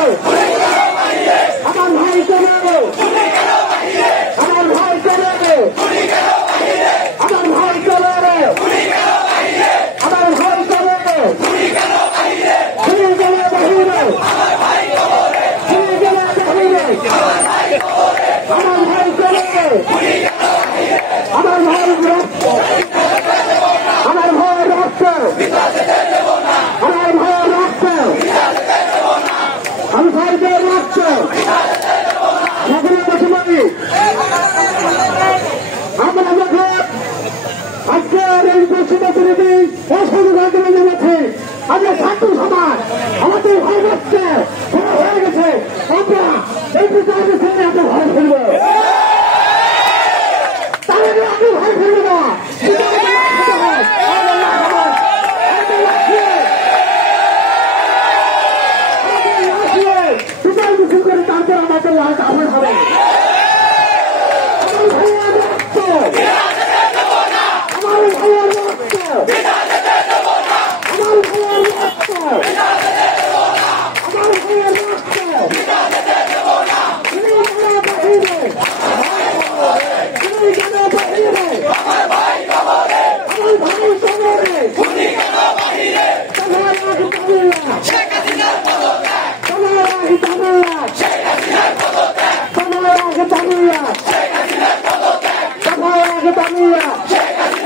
আমার ভাই চলে আমার ভাই চলে আমার ভাই চলে আমার ভাই চলে ঘুরে গেলে বাহিরে ঘুরে গেলে বাহিরে আমার ভাই চলে আমার ভাই রক্ত আমার ভাই রক্ত আমার ভাই রক্ত আমি ভাইকে রক্ত আমরা যখন আজকের এই প্রতিনিধি অসংখ্য জানাচ্ছি আমরা ছাত্র সমাজ আমাদের ভয় হচ্ছে হয়ে গেছে আমরা এই বিচারের সঙ্গে আমরা ভয় ফেলব তাহলে আমি ভয় ফেলব না বিচার মিছিল করে তারপর আমাদের লাশ আবার হবে